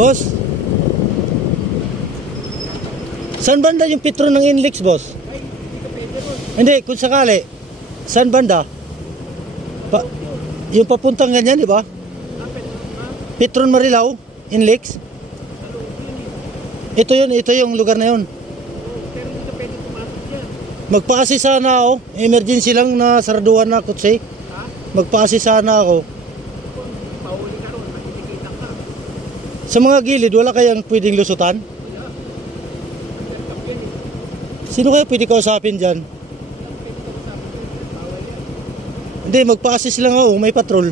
Boss, saan banda yung Petron ng Inlex, boss? Ay, hindi ka pwede ron. Hindi, kung sakali. Saan banda? Yung papuntang ganyan, di ba? Petron Marilao, Inlex. Ito yung lugar na yun. Pero hindi ka pwede pumasok dyan. Magpa-assist sana ako. Emergency lang na saraduhan na kutsi. Ha? Magpa-assist sana ako. Pahuli ka ron, makikita ka. Sa mga gilid, wala kayang pwedeng lusutan? Wala. Undercap yan eh. Sino kaya pwede kausapin dyan? Pwede ka usapin dyan. Bawal yan. Hindi, magpa-assist lang ako. May patrol.